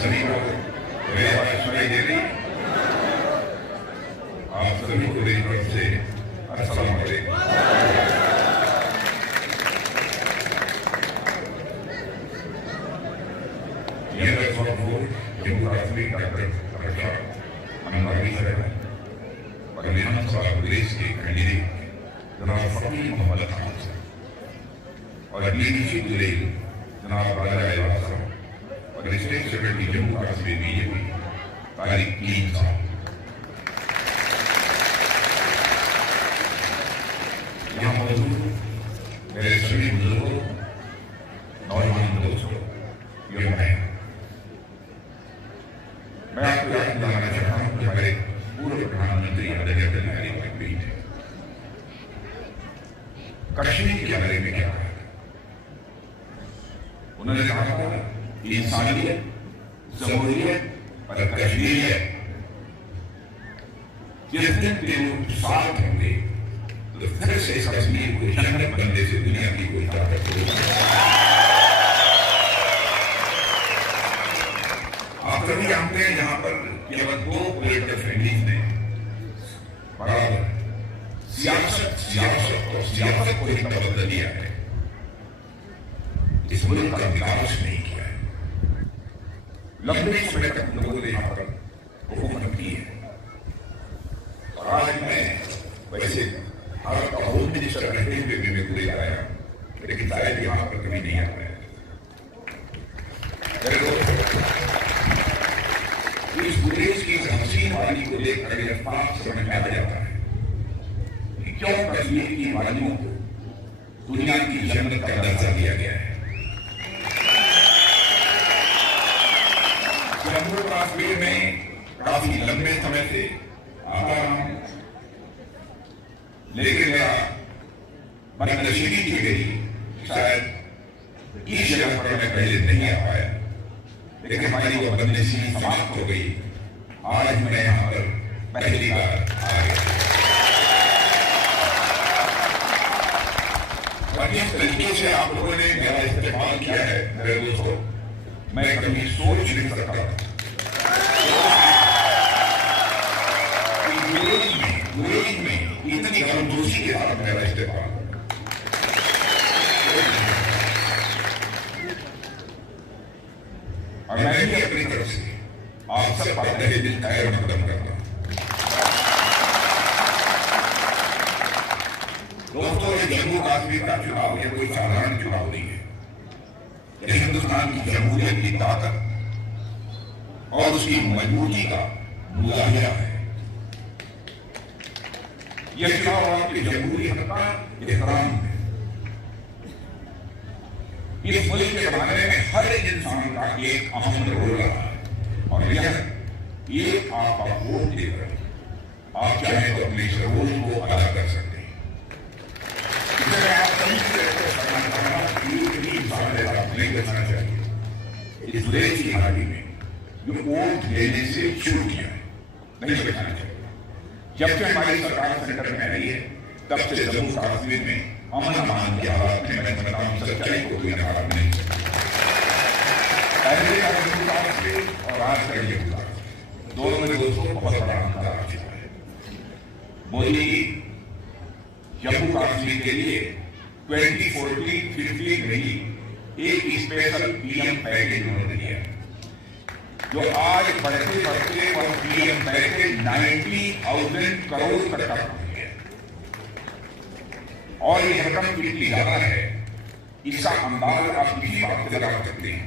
सभी को मेरी आवाज सुनाई दे रही? आप सभी को मेरी तरफ से अस्सलाम वालेकुम। यह जम्मू कश्मीर डॉक्टर अंबानी साहब और विधानसभा प्रदेश के कैंडिडेट जनाब फकीर मोहम्मद खान साहब और बीडीसी जुड़े जनाब राजा अहबाज साहब और state secretary Jammu Kashmir BJP Tariq Keem साहब, यहाँ मौजूद मेरे सभी बुजुर्गों, नौजवान दोस्तों, युवाएं, मैं आपको याद दिलाना चाहता हूँ कि हमारे पूर्व प्रधानमंत्री अटल बिहारी वाजपेयी थे। कश्मीर के बारे में क्या कहा? उन्होंने कहा था इंसानियत, जमहूरियत और कश्मीरियत जिस दिन के साथ होंगे तो फिर से कश्मीर को जन्नत बनने से दुनिया की कोई ताकत नहीं। आप सभी जानते हैं यहाँ पर केवल 2 पॉलिटिकल फैमिलीज ने बराबर सियासत को ही तवज्जो दिया है, इस मुल्क का विकास नहीं किया है। लंबे समय तक लोगों ने यहाँ पर हुकूमत की है और आज मैं वैसे भारत का होम मिनिस्टर रहते हुए भी मैं पूरे आया, लेकिन शायद यहाँ पर कभी नहीं आ पाया। इस प्रदेश की हसीन वाली को देखकर यह साफ समझ में आ जाता है कि क्यों कश्मीर की वादियों को दुनिया की जन्नत का दर्जा दिया गया है। जम्मू कश्मीर में काफी लंबे समय से आता रहा हूं, लेकिन मेरा बदनसीबी की गई, शायद इस जगह पर मैं पहले नहीं आ पाया, लेकिन हमारी वो बदनसीबी समाप्त हो गई। आज मैं यहाँ पर पहली बार आ गया और जिस तरीके से आप लोगों ने मेरा इस्तेमाल किया है मेरे दोस्तों, मैं कभी सोच नहीं सकता विरोध में इतनी गमजोशी के साथ मेरा इस्तेमाल। और मैं भी अपनी तरफ से आप सब तहे दिल खैर मकदम करता हूं। दोस्तों, ये जम्मू कश्मीर का चुनाव ये कोई साधारण चुनाव नहीं है। ये हिंदुस्तान की जमहूरियत की ताकत और उसकी मजबूती का मुजाहिरा है। यह चुनाव आपकी जमहूरियत का एहतराम है। इस मुल्क के बनाने में हर इंसान का एक अहम रोल रहा है और यह आपका वोट देकर आप चाहें तो अपने इस रोल को अदा कर सकते हैं। इसमें आप सभी से नहीं बचना चाहिए। इस देश की हालाती में जो वोट देने से शुरू किया है नहीं बचना चाहिए। जब से हमारी सरकार सेंटर में आई है तब से जम्मू कश्मीर में अमन अमान के हालात में मैं समझता हूँ सच्चाई को कोई नकार नहीं सकता। पहले का जम्मू कश्मीर और आज का ये दोनों में दोस्तों बहुत बड़ा अंतर आ चुका है। मोदी जम्मू कश्मीर के लिए 2014-15 में ही एक स्पेशल पीएम पैकेज उन्होंने दिया, जो आज बढ़ते बढ़ते और पीएम पैकेज 90,000 करोड़ तक का पहुंच गया। और ये रकम कितनी ज्यादा है इसका अंदाज आप किसी बात से लगा सकते हैं।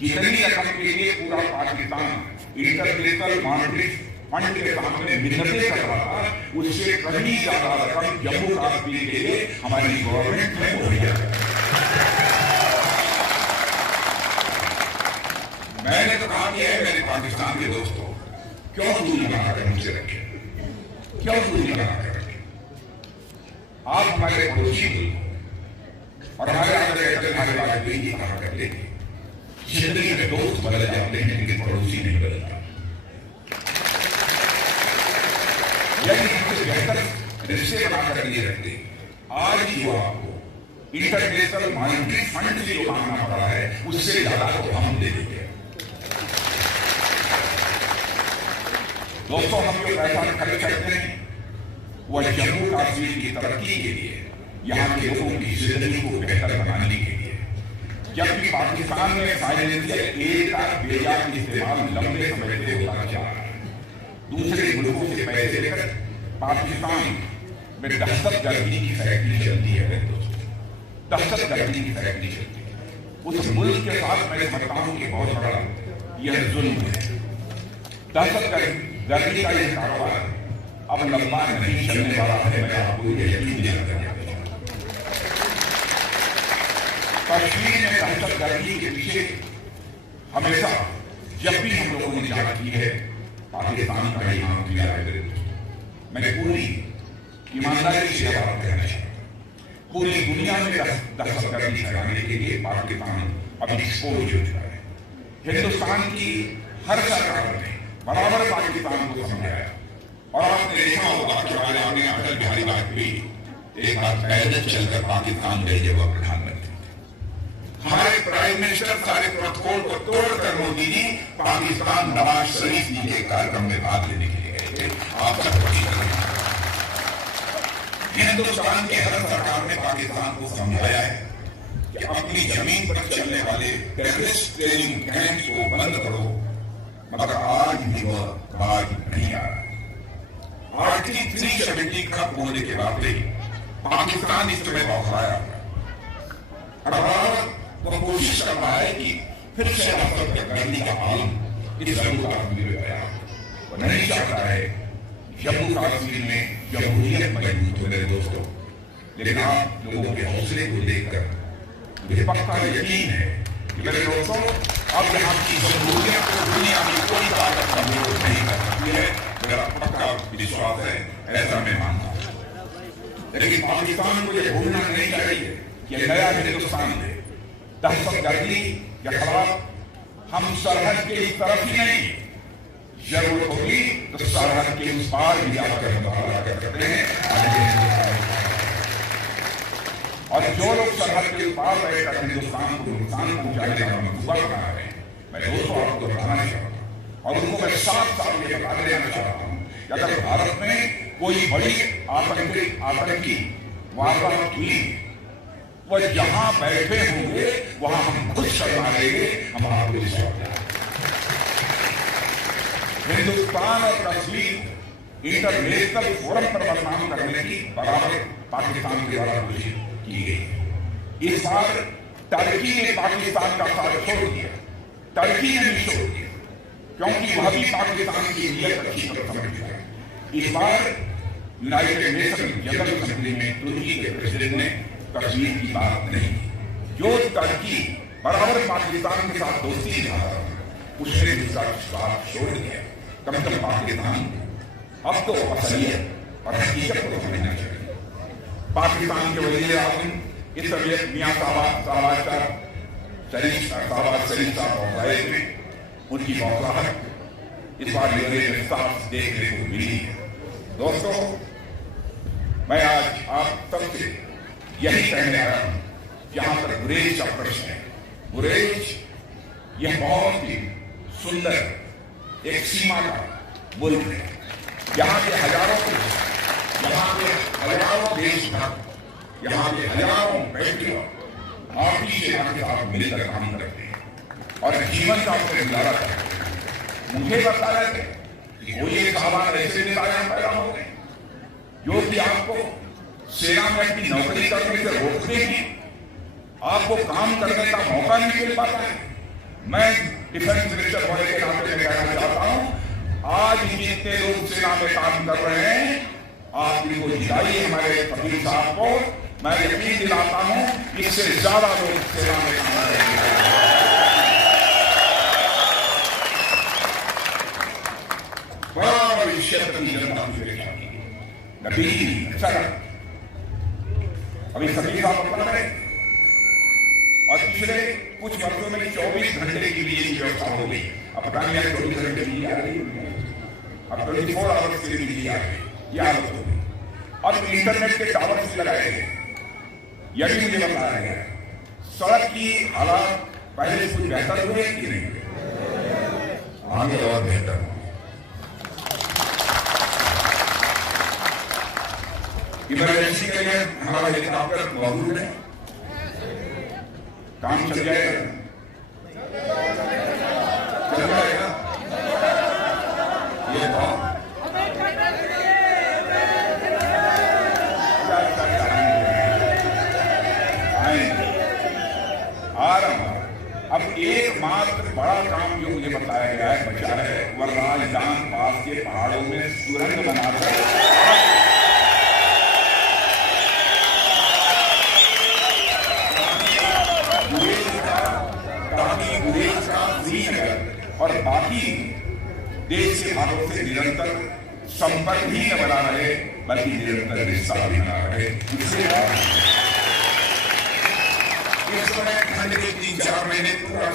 कितनी रकम के लिए पूरा पाकिस्तान इंटरनेशनल मॉनेटरी फंड के सामने मिन्नतें कर रहा था, उससे कहीं ज्यादा रकम जम्मू कश्मीर के लिए हमारी गवर्नमेंट में मुहैया है। मैंने तो कहा कि मेरे पाकिस्तान के दोस्तों, क्यों दूरी बनाकर हमसे रखे, क्यों दूरी बनाकर रखे। आप हमारे पड़ोसी और हमारे हमारे वाजपेयी जी कहा करते थे, जिंदगी में दोस्त बदल जाते हैं लेकिन पड़ोसी नहीं बदलता। यदि हमसे बेहतर रिश्ते बनाकर लिए रखते, आज जो आपको इंटरनेशनल मॉनेटरी फंड से जो मांगना पड़ा है उससे ज्यादा तो हम दे देंगे। दोस्तों, हम जो पैसा खर्च करते हैं वह जम्मू कश्मीर की तरक्की के लिए, यहाँ के लोगों की जिंदगी को बेहतर बनाने के लिए। जबकि पाकिस्तान में फाइनेंशियल एड का बेजान इस्तेमाल लंबे समय से होता जा रहा है। दूसरे मुल्कों से पैसे लेकर पाकिस्तान में दहशतगर्दी की फैक्ट्री चलती है दोस्तों, दहशतगर्दी की फैक्ट्री चलती है। उस मुल्क के साथ मैं समझता हूं कि बहुत बड़ा यह जुल्म है। दहशतगर्दी का यह कारोबार अब लंबा नहीं चलने वाला है, मैं आपको यह यकीन दिलाना चाहता हूं। कश्मीर में दहशतगर्दी के पीछे हमेशा जब भी हम लोगों ने जांच की है, पाकिस्तान का ही नाम दिया है। मैंने पूरी ईमानदारी से बात कहना चाहता, पूरी दुनिया में दहशतगर्दी फैलाने के लिए पाकिस्तान अब एक्सपोज हो चुका है। हिंदुस्तान की हर सरकार ने बराबर पाकिस्तान को समझाया, और आपने देखा होगा कि आपने अटल बिहारी वाजपेयी एक बार पैदल चलकर पाकिस्तान गए जब वह प्रधानमंत्री। हमारे प्राइम मिनिस्टर सारे प्रोटोकॉल को तोड़कर मोदी जी पाकिस्तान नवाज शरीफ जी के कार्यक्रम में भाग लेने के लिए गए थे। आप सब हिंदुस्तान की हर सरकार ने पाकिस्तान को समझाया है कि अपनी जमीन पर चलने वाले टेररिस्ट ट्रेनिंग कैंप को बंद करो, मगर आज भी वह बाज नहीं आ रहा। आर्टिकल 370 खत्म होने के बाद भी पाकिस्तान इस समय बौखलाया और वह कोशिश कर रहा है कि फिर से दहशतगर्दी का आलम इस जम्मू कश्मीर में गया। वह नहीं चाहता है जम्मू कश्मीर में जमहूरियत मजबूत हो मेरे दोस्तों। लेकिन आप लोगों के हौसले को देखकर मुझे पक्का यकीन है कि मेरे दोस्तों, अब यहाँ की जमहूरियत को दुनिया में कोई ताकत का विरोध नहीं कर सकती है। मेरा पक्का विश्वास है, ऐसा मैं मानता हूं। लेकिन पाकिस्तान को यह भूलना नहीं चाहिए कि नया हिंदुस्तान है। दहशतगर्दी के खिलाफ हम सरहद के इस तरफ ही नहीं, जरूरत होगी तो सरहद के उस पार भी जाकर मुकाबला कर सकते हैं। और जो लोग सरहद के उस पार रहकर हिंदुस्तान को नुकसान पहुंचाने का मंसूबा बना रहे हैं, मैं दोस्तों आपको बताना चाहता हूं और उनको मैं साफ साफ ये बता देना चाहता हूं कि अगर भारत में कोई बड़ी आतंकी वारदात हुई, वह जहां बैठे होंगे वहां हम खुद शर्मा लेंगे। हम आपको विश्वास, हिंदुस्तान और कश्मीर इंटरनेशनल फोरम पर बदनाम करने की बराबर पाकिस्तान के द्वारा कोशिश की गई। इस बार टर्की ने पाकिस्तान का साथ छोड़ दिया, टर्की ने भी छोड़ दिया, क्योंकि वह भी पाकिस्तान की नीयत अच्छी तरह समझ चुका है। इस बार यूनाइटेड नेशन जनरल असेंबली में तुर्की के प्रेसिडेंट ने कश्मीर की बात नहीं, जो टर्की बराबर पाकिस्तान के साथ दोस्ती निभा रहा है, उसने उसका बात छोड़ दिया। कम से कम पाकिस्तान अब तो असलियत और हकीकत को समझना चाहिए। पाकिस्तान के वज़ीर आज़म इस समय मियां शहबाज शरीफ साहब और में उनकी बौखलाहट इस बार मेरे साफ देखने को मिली है। दोस्तों, मैं आज आप सबसे यही कहने आया हूं, जहां पर गुरेज का प्रश्न है। गुरेज यह बहुत ही सुंदर एक सीमा का मुल्क है। यहाँ के हजारों देशभक्त, यहाँ के हजारों पेट्रियट आपकी सेना के साथ मिलकर काम करते हैं और जीवन का अपने गुजारा करते हैं। मुझे लगता है कि कोई एक साहबान ऐसे नेता पैदा हो गए जो कि आपको सेना में अपनी नौकरी करने से रोकते हैं, आपको काम करने का मौका नहीं मिल पाता है। मैं डिफेंस मिनिस्टर होने के नाते में कहना चाहता हूं, आज जितने लोग सेना में काम कर रहे हैं, आप इनको जिताइए हमारे फकीर साहब को। मैं यकीन दिलाता हूं इससे ज्यादा लोग सेना में काम करेंगे। बड़ा क्षेत्र की जनता की सुरक्षा की नबी अच्छा अभी फकीर साहब बता रहे, और पिछले कुछ वर्षों में 24 घंटे की बिजली की व्यवस्था हो गई। अब पता नहीं है 24 घंटे बिजली आ रही है, अब 24 आवर्स की बिजली आ रही, यह हालत हो गई। अब इंटरनेट के टावर भी लगाए गए, यह भी मुझे बताया गया। सड़क की हालात पहले से कुछ बेहतर हुए कि नहीं, आगे और बेहतर हो। इमरजेंसी के लिए हमारा हेलीकॉप्टर मौजूद है, काम चल जाएगा, चल जाएगा। ये आ रहा। अब एकमात्र बड़ा काम जो मुझे बताया गया है बचा है, वह राजस्थान पास के पहाड़ों में सुरंग बनाकर गुरेज का श्रीनगर और बाकी देश के भागों से निरंतर संपर्क ही न बना रहे बल्कि निरंतर रिश्ता भी बना रहे। इस समय ठंड के 3-4 महीने पूरा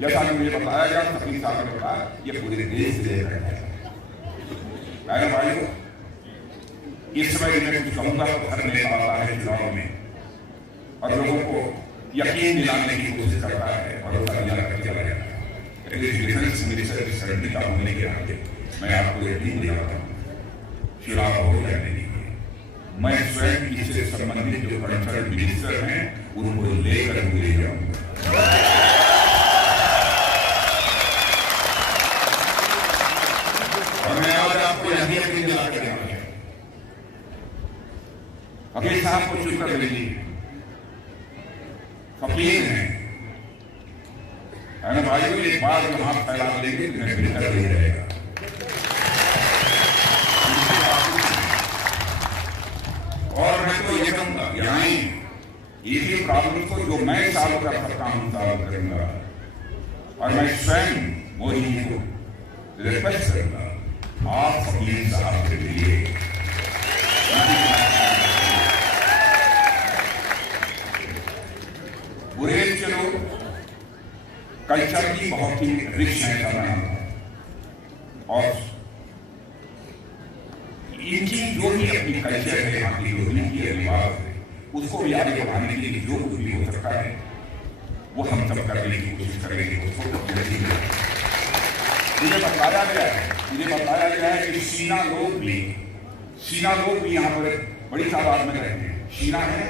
जैसा कि मुझे बताया गया, सभी साहब ने बताया, ये पूरे देश से मैंने भाइयों इस समय मैं कुछ कहूंगा तो हर नेता आता है चुनाव में और लोगों को यकीन दिलाने की कोशिश करता है और उसका चला जाता है। डिफेंस मिनिस्टर सरेंडर का होने के नाते मैं आपको यकीन दिलाता हूँ चुनाव हो जाने दीजिए। मैं स्वयं इससे संबंधित जो कंसर्न मिनिस्टर हैं उनको लेकर ले जाऊंगा। और मैं आज आपको यही यकीन दिला कर फकीर साहब को चुप कर लीजिए, फकीर हैं, है ना भाइयों, एक बार जो हाथ फैला देंगे तो मैं बेहतर नहीं रहेगा। और मैं तो ये कहूंगा यहाँ इसी प्रॉब्लम को जो मैं सॉल्व कर सकता हूँ सॉल्व करूंगा और मैं स्वयं मोदी जी को रिक्वेस्ट करूंगा आप फकीर साहब के लिए गुरेज के लोग कल्चर की बहुत ही रिच है और इनकी जो भी अपनी कल्चर है, यहाँ की जो इनकी रिवाज है, उसको भी आगे बढ़ाने के लिए जो कुछ भी हो सकता है वो हम सब करने की कोशिश करेंगे। मुझे बताया गया है कि सीना लोग भी यहाँ पर बड़ी तादाद में रहते हैं। सीना है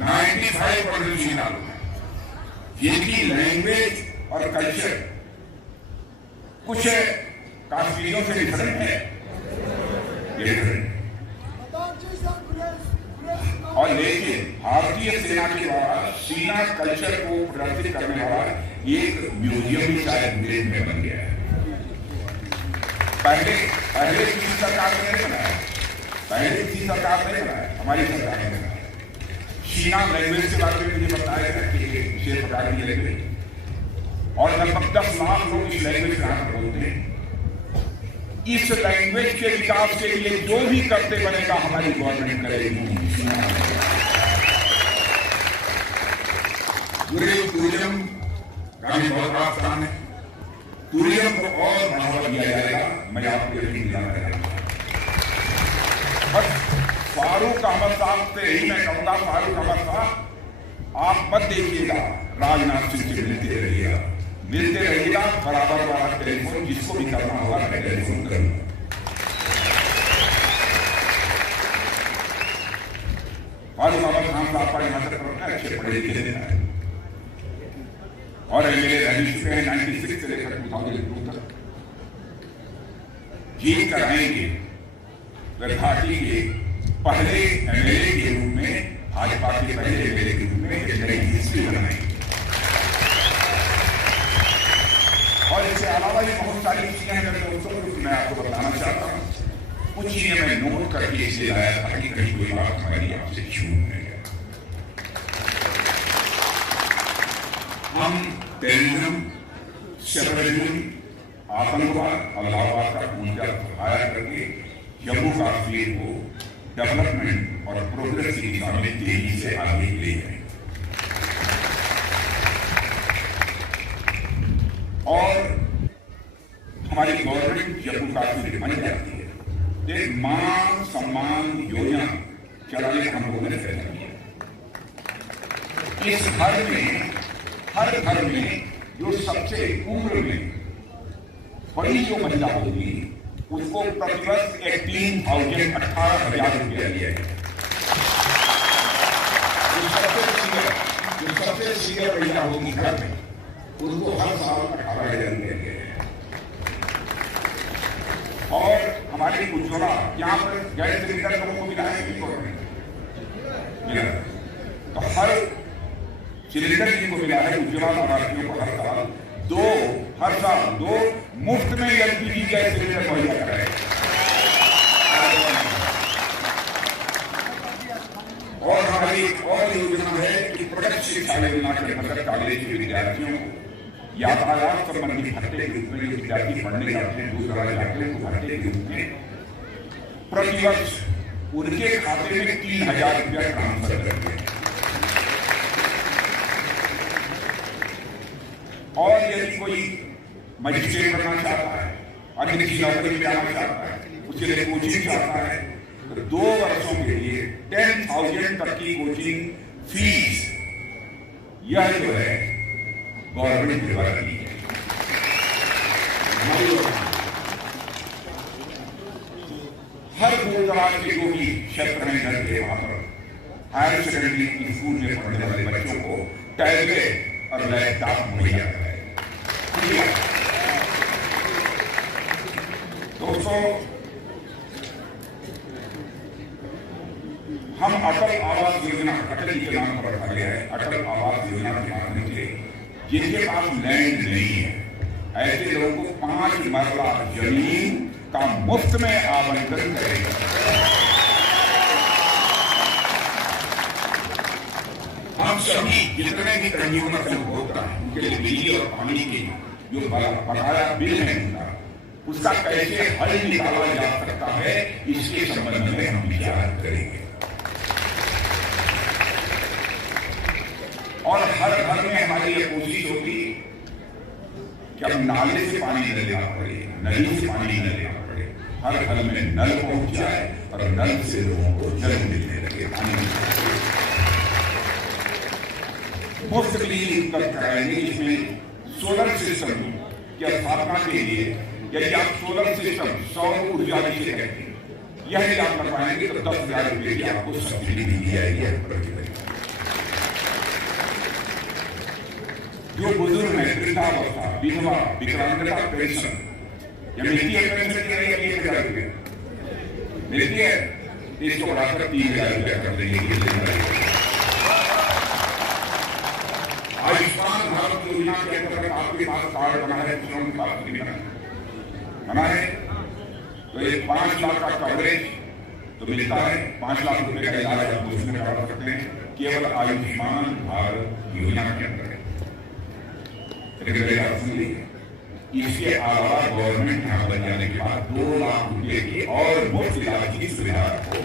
95% सीना लोग, जिनकी लैंग्वेज और कल्चर कुछ कश्मीरियों से डिफरेंट है और लेकिन भारतीय सेना के द्वारा सीना कल्चर को प्रदर्शित करने वाला एक म्यूजियम भी शायद गुरेज में बन गया है। पहले किसी सरकार ने नहीं बनाया, हमारी सरकार ने बनाया। सीना लैंग्वेज के बारे में मुझे बताया गया कि विशेष प्रकार की लैंग्वेज और लगभग 10 लाख लोग इस लैंग्वेज में यहाँ बोलते हैं। इस लैंग्वेज के विकास के लिए जो भी करते बनेगा हमारी गवर्नमेंट करेगी। गुरेज टूरिज्म का भी बहुत बड़ा स्थान है, टूरिज्म को और बढ़ावा दिया जाएगा। मैं आपको यकीन दिलाना चाहता हूं। बस फारूक अहमद साहब से ही मैं कहूंगा, फारूक अहमद साहब आप मत देखिएगा, राजनाथ सिंह से मिलते रहिएगा, बराबर वाला टेलीफोन जिसको भी करना होगा मैं टेलीफोन करूंगा। फारूक अहमद खान साहब का यहाँ से अच्छे पढ़े लिखे हैं और एमएलए रह चुके हैं 96 से लेकर 2002 तक। जीत कर आएंगे घाटी के पहले एमएलए के रूप में, भाजपा के पहले एमएलए के रूप में एक नई हिस्ट्री बनाएंगे। और इसके अलावा ये बहुत सारी चीजें हैं मेरे दोस्तों को मैं आपको बताना चाहता हूँ। कुछ चीजें मैं नोट करके इसे लाया था कि कहीं कोई बात हमारी आपसे छूट नहीं है। हम टेररिज्म, सेपरेटिज्म, आतंकवाद, अल्लाहवाद का पूंजा सहाया करके जम्मू कश्मीर को डेवलपमेंट और प्रोग्रेस की दिशा में तेजी से आगे ले जाएंगे। और हमारी गवर्नमेंट जम्मू कश्मीर बन जाती है, एक मान सम्मान योजना चलाने का हम लोगों ने फैसला किया। इस हर घर में जो सबसे उम्र में बड़ी जो महिला होगी उसको प्रतिवर्ष 18,000 रुपया दिया है। जो सबसे सीनियर महिला होगी घर में, उनको हर साल 18,000 रुपया दिया है। और हमारी उज्ज्वला यहाँ पर गैस सिलेंडर लोगों को मिला है कि मिला, तो हर सिलेंडर जिनको मिला है उज्ज्वला लाभार्थियों को हर साल दो मुफ्त में एलपीजी गैस सिलेंडर मुहैया कराए। और हमारी एक और योजना है कि प्रगति शिक्षा योजना के अंतर्गत कॉलेज के विद्यार्थियों को यातायात संबंधी भत्ते के रूप में विद्यार्थी पढ़ने जाते हैं, दूर दराज जाते हैं, भत्ते के रूप में प्रतिवर्ष उनके खाते में 3,000 रुपया ट्रांसफर करते हैं। और यदि कोई मजिस्ट्रेट बनना चाहता है, अन्य किसी नौकरी में जाना चाहता है, उसके लिए कोचिंग चाहता है, तो 2 वर्षों के लिए 10,000 तक की कोचिंग फीस यह जो है गवर्नमेंट के द्वारा दी है। हर दूर दराज के जो भी क्षेत्र में घर के वहां पर हायर सेकेंडरी स्कूल में पढ़ने वाले बच्चों को टैबलेट और लैपटॉप मुहैया कराए। दोस्तों, हम अटल आवास योजना, अटल जी के नाम पर रखा गया है, अटल आवास योजना के माध्यम से जिनके पास लैंड नहीं है, ऐसे लोगों को 5 मरला जमीन का मुफ्त में आवंटन करेगा। हम सभी जितने भी कंज्यूमर से उपभोक्ता है, उनके लिए बिजली और पानी के जो बकाया बिल है उनका, उसका कैसे हल निकाला जा सकता है, इसके संबंध में हम विचार करेंगे। और हर घर में हमारी ये कोशिश होगी कि अब नाले से पानी न लेना पड़े, नदी से पानी न लेना पड़े, हर घर में नल पहुंच जाए और नल से लोगों को जल मिलने लगे, पानी मुफ्त बिजली उपलब्ध कराएंगे। इसमें सोलर सिस्टम की स्थापना के लिए यदि आप सोलर सिस्टम, सौर ऊर्जा जिसे कहते हैं, यह आप करवाएंगे तो 10,000 रुपये की आपको सब्सिडी दी जाएगी। जो बुजुर्ग है, वृद्धावस्था, विधवा, विकलांगता पेंशन या मिलती है, पेंशन की 1,000 रुपये मिलती है, इसको बढ़ाकर 3,000 रुपया कर देंगे। आयुष्मान भारत योजना के अंतर्गत आपके पास कार्ड बना है, दूसरों के पास नहीं बना है, तो ये 5 लाख का कवरेज तो मिलता है। 5 लाख रुपए का इलाज आप उसमें करा सकते हैं केवल आयुष्मान भारत योजना के अंतर्गत। इसके अलावा गवर्नमेंट यहाँ बन जाने के बाद 2 लाख रुपए की और मुफ्त इलाज की सुविधा को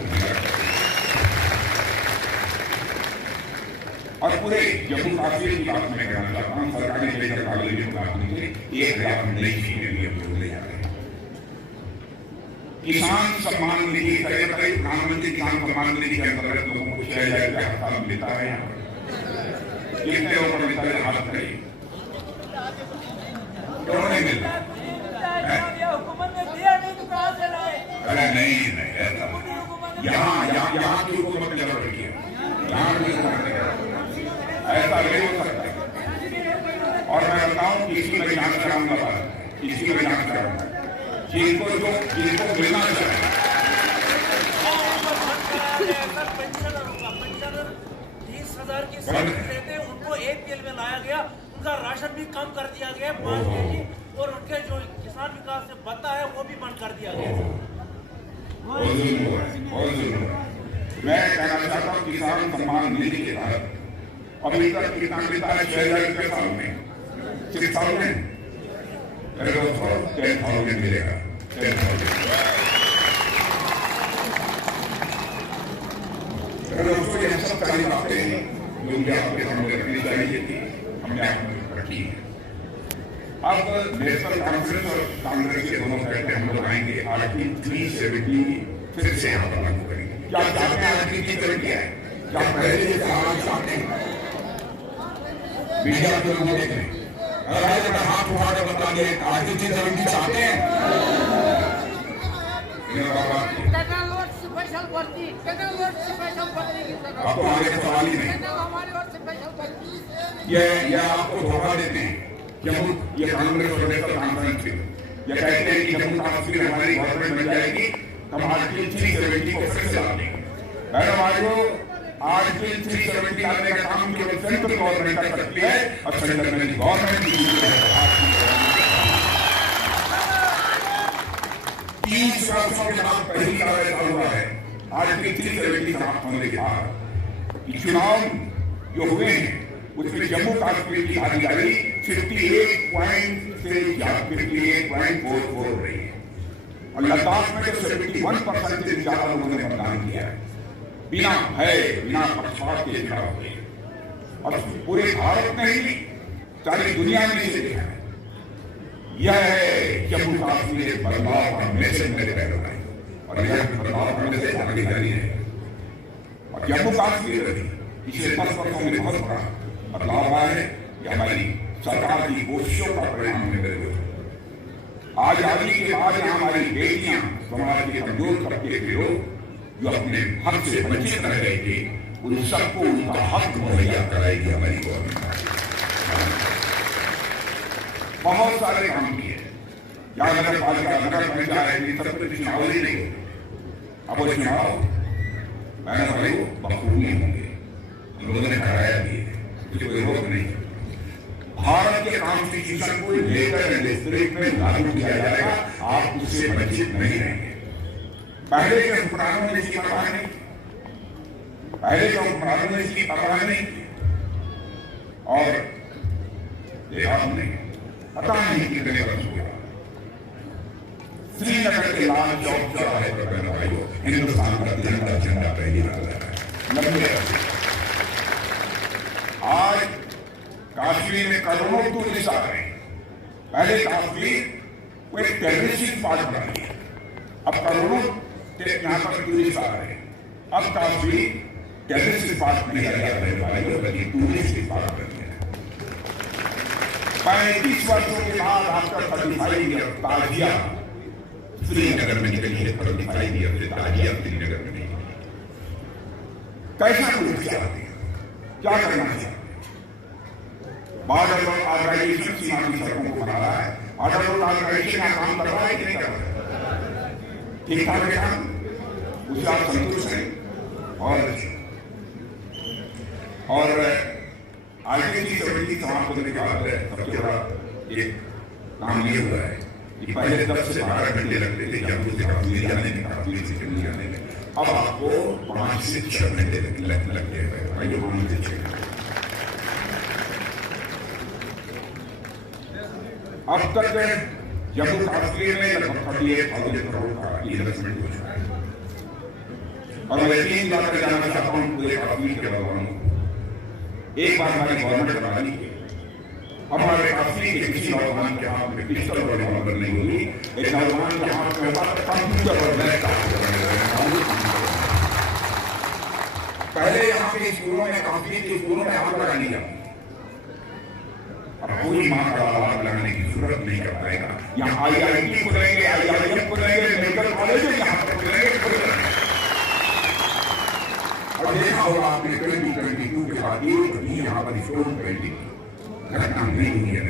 और पूरे जम्मू कश्मीर की बात मैं कहना चाहता हूँ, सरकारी मेडिकल कॉलेज में बात नहीं, 1,000 नई सीटें जोड़ने जा रहे हैं। किसान सम्मान निधि, प्रधानमंत्री किसान सम्मान निधि के अंतर्गत लोगों को 6,000 रुपया हर साल मिलता है। यहाँ पर कितने लोगों को मिलता है, हाथ करिए, नहीं मिलता। अरे नहीं ऐसा यहाँ की हुकूमत ने गड़बड़ किया, ऐसा नहीं हो सकता। और मैं बताऊं कि इसी में जांच कराऊंगा, इसी में जांच कराऊंगा जिनको मिलना चाहिए। 30,000 की सैलरी देते हैं, उनको APL में लाया गया, उनका राशन भी कम कर दिया गया 5 केजी, और उनके जो किसान विकास से भत्ता है वो भी बंद कर दिया गया। मैं कहना चाहता हूँ किसान सम्मान निधि के तहत अभी तक कितना मिलता है, 6,000 रुपये साल में, 6,000 10,000 मिलेगा, 10,000। दोस्तों, ये सब सारी बातें जो भी आपके सामने रखनी चाहिए थी, हमने आपको रखी है। अब नेशनल कॉन्फ्रेंस और कांग्रेस के दोनों साइड हम लोग आएंगे, आर्टिकल 370 फिर से यहाँ पर लागू करेंगे। क्या चाहते हैं आर्टिकल 370 है? क्या पहले से चाहते हैं? मीडिया के लोग देख रहे हैं, हाथ उठा कर बता दिए आर्टिकल 370 चाहते हैं। स्पेशल भर्ती स्पेशल भर्ती की जरूरत आपको आगे सवाल ही नहीं। हमारे और स्पेशल भर्ती ये आपको धोखा देते हैं। जम्मू ये कांग्रेस और नेशनल कॉन्फ्रेंस के ये कहते हैं कि जम्मू कश्मीर हमारी गवर्नमेंट बन जाएगी, हम आर्टिकल 370 को फिर से ला देंगे। बहनों भाइयों, आर्टिकल 370 लाने का काम केवल सेंट्रल गवर्नमेंट कर सकती है और सेंट्रल में गवर्नमेंट की 30 वर्षों के बाद पहली बार ऐसा हुआ है आर्टिकल 370 समाप्त होने के बाद चुनाव जो हुए हैं उसमें जम्मू कश्मीर की भागीदारी 58.44 रही है और लद्दाख में तो 71% से ज्यादा लोगों ने मतदान किया है बिना भय बिना पक्षपात के चुनाव हुए और पूरे भारत में ही सारी दुनिया में इसे देखा है। यह है जम्मू कश्मीर बदलाव का मैसेज मेरे पैरों में और यह बदलाव का मैसेज भागीदारी है और जम्मू कश्मीर पिछले 10 वर्षों में बहुत बड़ा बदलाव आया है। यह हमारी सरकार की कोशिशों का परिणाम है मेरे दोस्तों। आजादी के बाद यहाँ हमारी बेटियां समाज के कमजोर तबके के लोग जो अपने हक से वंचित रह गए थे उन सबको उनका हक मुहैया कराएगी हमारी गवर्नमेंट। बहुत सारे काम किए या नगर पालिका नगर पंचायत सब कुछ चुनाव ही नहीं होते। अब वो चुनाव मैंने भाई बखूबी होंगे, हम लोगों ने कराया भी है, कोई रोक नहीं। भारत के कॉन्स्टिट्यूशन को लेकर डिस्ट्रिक्ट में लागू किया जाएगा, आप उससे वंचित नहीं रहेंगे। पहले के हुक्मरानों ने इसकी परवाह नहीं, पहले के हुक्मरानों ने इसकी परवाह नहीं और देखा हमने पता नहीं कितने वर्ष हुआ श्रीनगर के लाल चौक चौराहे पर बहनों भाइयों हिंदुस्तान का तिरंगा झंडा पहली बार लगा है लंबे आज कश्मीर में करोड़ों टूरिस्ट आ रहे हैं। पहले कश्मीर को एक टेररिस्ट स्पॉट बना दिया, अब करोड़ों यहाँ पर टूरिस्ट आ रहे हैं। अब कश्मीर टेररिस्ट स्पॉट नहीं रह गया बल्कि टूरिस्ट स्पॉट बन गया। 35 वर्षों के बाद आफ्टर 35 ईयर ताजिया श्रीनगर में निकली है। 35 ईयर से ताजिया श्रीनगर में नहीं। कैसा टूरिस्ट चाहते हैं, क्या करना चाहिए? बॉर्डर रोड ऑर्गेनाइजेशन सीमा की सड़कों को बना रहा है। बॉर्डर रोड ऑर्गेनाइजेशन यहाँ काम कर रहा है कि नहीं कर रहा है? ठीक ठाक है काम, उससे आप संतुष्ट हैं। और आर्टिकल 370 समाप्त होने के बाद सबसे बड़ा एक काम ये हुआ है कि पहले 10 से 12 घंटे लगते थे जम्मू से कश्मीर जाने में, कश्मीर से जम्मू जाने में, अब आपको 5 से 6 घंटे लगते हैं भाई, 5 से 6 घंटे। अब तक जम्मू कश्मीर में लगभग 38,000 करोड़ का इन्वेस्टमेंट हो चुका है और मैं 3 बार कर जाना चाहता हूँ पूरे कश्मीर के नौजवानों को। एक बार हमारी गवर्नमेंट बना दी, हमारे कश्मीर के किसी नौजवान के हाथ में पिस्टल और रिवॉल्वर नहीं होगी, एक नौजवान के हाथ में होगा कंप्यूटर और लैपटॉप। पहले यहाँ के स्कूलों में, कश्मीर के स्कूलों में आग लगानी जाती, अब कोई मां का आग लगाने की जरूरत नहीं कर पाएगा। यहाँ IIT खुलेंगे, IIM खुलेंगे, मेडिकल कॉलेज यहाँ पर खुलेंगे। और देखा होगा आपने 2022 के बाद एक भी यहाँ पर स्टोन पेंटिंग घटना नहीं हुई है।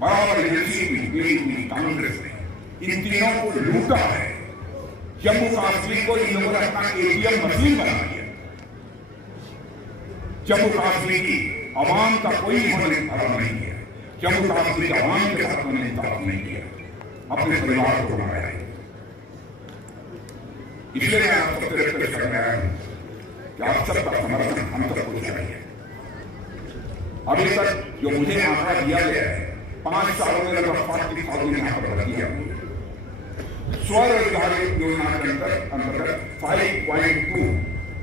बराबर एनसीपी, कांग्रेस ने इन तीनों को लूटा है। जम्मू कश्मीर को इन लोगों ने अपना ATM मशीन बना दिया। जम्मू कश्मीर की अवाम का कोई भरण नहीं किया, जम्मू कश्मीर के अवाम के साथ उन्होंने इंसाफ नहीं किया, अपने परिवार को बनाया है। इसलिए मैं आप सबसे रिक्वेस्ट करने आया हूं कि आप सबका समर्थन हम सबको चाहिए। अभी तक जो मुझे आंकड़ा दिया गया है 5 सालों में लगभग 40,000 यहाँ पर भर्ती हुई है। स्वरोजगार योजना के अंतर्गत 5.2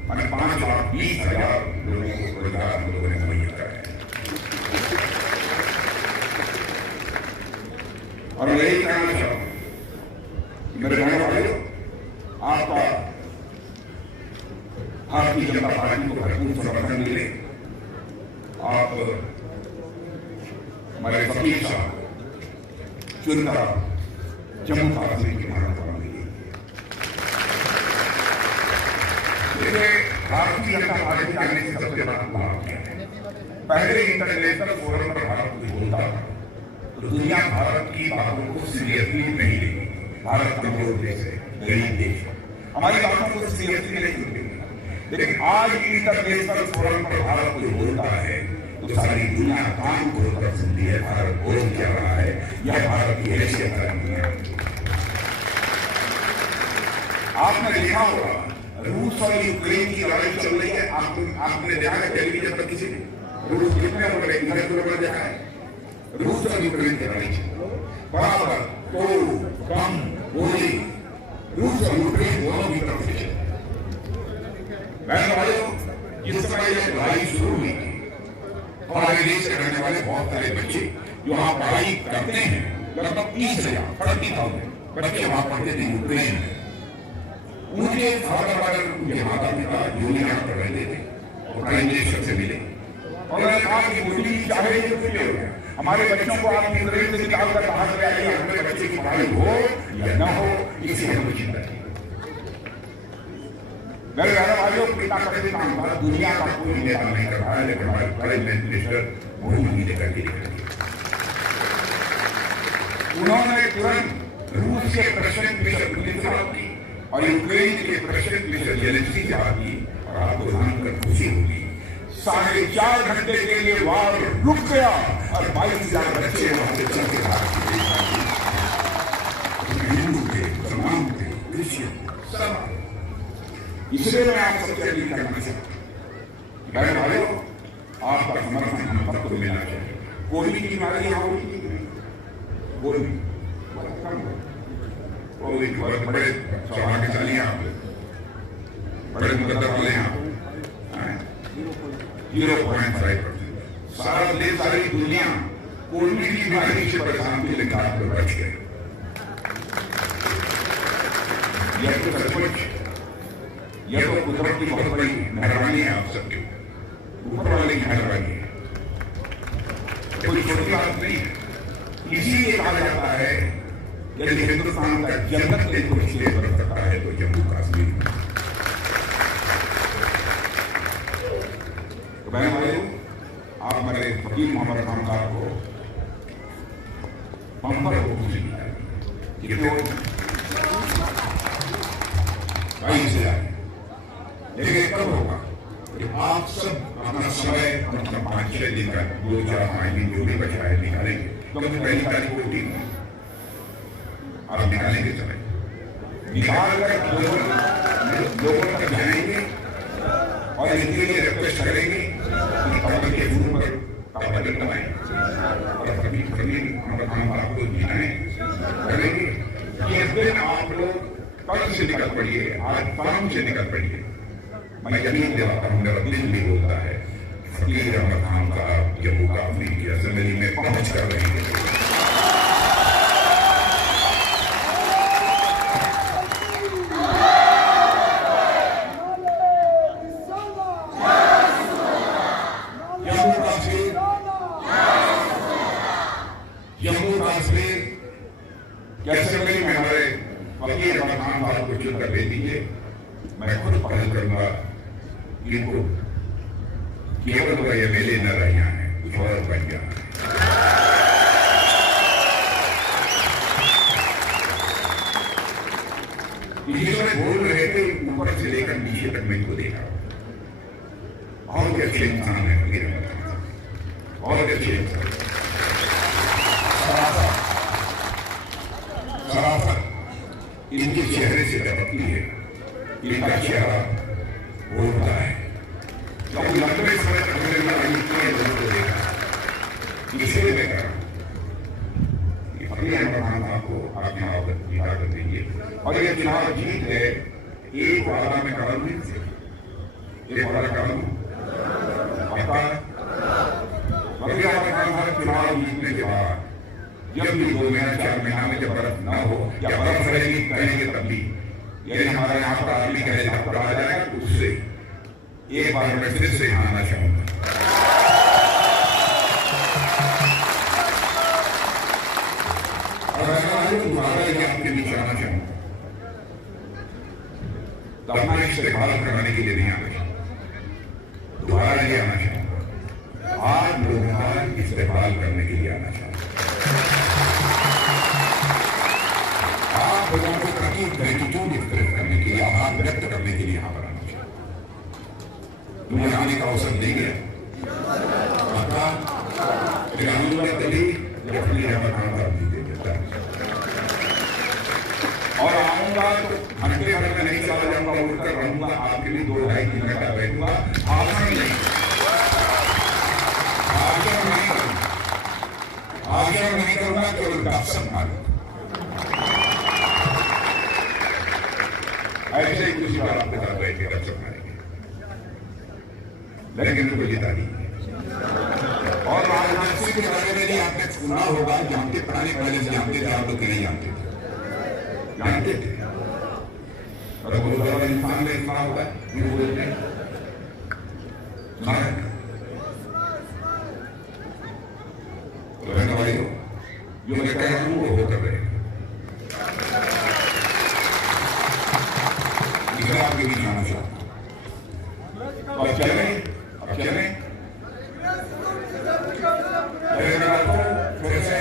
यानी 5,20,000 लोगों को रोजगार हम लोगों ने मुहैया कराया है। और मैं यही कहना चाहता हूं मेरे बहनों भाइयों, आपका भारतीय जनता पार्टी को भरपूर समर्थन मिले। आप हमारे फकीर साहब चुनकर जम्मू कश्मीर की महात्मा मिली। भारतीय जनता पार्टी आने से सबसे बड़ा लाभ क्या है? पहले इंटरनेशनल फोरम पर भारत कुछ बोलता था तो दुनिया भारत की बातों को सीरियसली नहीं लेगी। भारत कमजोर देश है, गरीब देश है, हमारी बातों को सीरियसली नहीं लेगी। लेकिन आज इंटरनेशनल फोरम पर भारत कुछ बोलता है तो सारी दुनिया कान खोलकर सुनती है भारत बोल क्या रहा है, यह भारत की हैसियत है। आपने देखा होगा रूस और यूक्रेन की लड़ाई चल रही है। आपने देखा है टेलीविजन पर किसी ने रूस कितने बड़े इधर देखा है? रूस और यूक्रेन की लड़ाई बराबर तो बम गोली रूस और यूक्रेन दोनों की तरफ से। जिस समय यह लड़ाई शुरू हुई थी हमारे देश से रहने वाले बहुत सारे बच्चे जो वहां पढ़ाई करते हैं, लगभग 30,000 बच्चे वहां पढ़ते थे यूक्रेन में। उनके उनके माता पिता जो यहाँ पर रहते थे प्राइम मिनिस्टर से मिले और उन्होंने कहा कि मोदी चाहे तो क्यों हो गया, हमारे बच्चों को आप यूक्रेन से निकाल कर बाहर ले आइए, हमारे बच्चे की पढ़ाई हो या न हो इसी हम चिंता की। मेरे घर वालों पिता कभी काम था, दुनिया का कोई नेता नहीं कर रहा है, लेकिन हमारे प्राइम मिनिस्टर मोदी लेकर के निकल गए। उन्होंने तुरंत रूस के प्रेसिडेंट मिस्टर पुतिन से बात की और यूक्रेन के प्रेसिडेंट मिस्टर जेलेंस्की से बात की और आपको जानकर खुशी होगी 4.5 घंटे के लिए वार रुक गया और 22,000 बच्चे वहां से चल के हिंदू थे, मुसलमान थे, क्रिश्चियन सब। इसलिए मैं आप सबसे अपील करना चाहता हूं भाइयों, आपका समर्थन हम सबको मिलना चाहिए। कोई भी बीमारी यहाँ होगी कोई बड़े सौभाग्यशाली हैं आप, बड़े मुकद्दर वाले हैं आप। 0.5% सारा देश सारी दुनिया कोई भी बीमारी से परेशान थी लेकिन आप लोग बच गए। यह तो सचमुच यह तो कुदरत की बहुत बड़ी मेहरबानी है आप सबके ऊपर वाले की मेहरबानी है, कोई छोटी बात नहीं है। इसीलिए कहा जाता है यदि हिंदुस्तान का जन्नत में कोई स्टेट बन सकता है तो जम्मू कश्मीर। तो बहन भाइयों, आप मेरे फकीर मोहम्मद खान साहब को पंपर को खुशी कितने लेकिन कब होगा कि आप सब अपना समय मतलब 5-6 दिन का 2-4-5 दिन जो भी बचा है निकालेंगे, क्योंकि पहली तारीख को टीम आप निकालेंगे समय निकाल कर लोगों तक जाएंगे और इनके लिए रिक्वेस्ट करेंगे कि कमल के फूल पर कमल बनाएं और हम आपको जिताएं करेंगे कि इस दिन आप लोग कल से निकल पड़िए, आज शाम से निकल पड़िए। मैं यकीन दिलाता हूँ, मेरा दिल भी बोलता है फकीर अहमद खान साहब जम्मू कश्मीर की असेंबली में पहुंच कर रहेंगे। जम्मू कश्मीर की असेंबली में हमारे फकीर अहमद खान साहब को चुनकर दे दीजिए। मैं खुद पहल करूंगा इनको केवल तो ये मेले न रह जाए, कुछ और बन जाए। इसमें बोल रहे थे ऊपर से लेकर नीचे तक मैं इनको देखा और भी अच्छे इंसान है फकीर अहमद खान साहब, और भी अच्छे इंसान। सराफत इनके चेहरे से टपकती है, इनका चेहरा बोलता है। क्योंकि लंबे समय तक हमने देखा, इसलिए मैं कह रहा हूं फकीर अहमद खान साहब को आप यहाँ जिता कर दीजिए। और ये चुनाव जीत है, एक वादा में कर दूं, एक वादा कर दूं पता फकीर अहमद खान साहब चुनाव जीतने के बाद जब भी 2 महीना 4 महीना में जब बर्फ न हो या बर्फ रहेगी कहेंगे तब भी, यदि हमारे यहाँ पर आदमी कहे पर आ जाएगा तो उससे एक बार मैं फिर से आना चाहूंगा। और दोबारा इस्तेमाल कराने के लिए नहीं आना चाहता, दोबारा ये आना चाहता, आप लोगों का इस्तेमाल करने के लिए आना चाहता, आप लोगों को प्रति ग्रेटिट्यूड एक्सप्रेस करने के लिए, आभार व्यक्त करने के लिए यहां पर आना चाहता। तुम्हें आने का अवसर नहीं गया पक्का यहां पर खाना दे देता है और आऊंगा तो घंटे भर में नहीं चला जाऊंगा, उठकर रहूंगा आपके लिए 2-2.5 मिनट का बैठूंगा, भाषण नहीं करूंगा, केवल गपशप मारूंगा। ऐसे ही कुछ बार आपके साथ बैठ के गपशप मारेंगे, लेकिन उनको जिता दी। और राजनाथ सिंह के बारे में आपने सुना होगा, जानते पढ़ाने पहले से जानते थे, आप लोग नहीं जानते थे, जानते थे। और बहुत बड़ा इंसान ने सुना होगा, ये बोलते हैं तो बहन भाइयों, जो मैं कह रहा हूं वो होकर रहेगा। इधर आपके बीच आना चाहता हूं, अब चले फिर से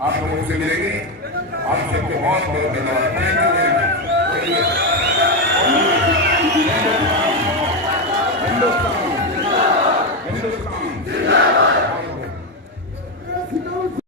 आप लोगों से मिलेंगे। आप सबको बहुत बहुत धन्यवाद।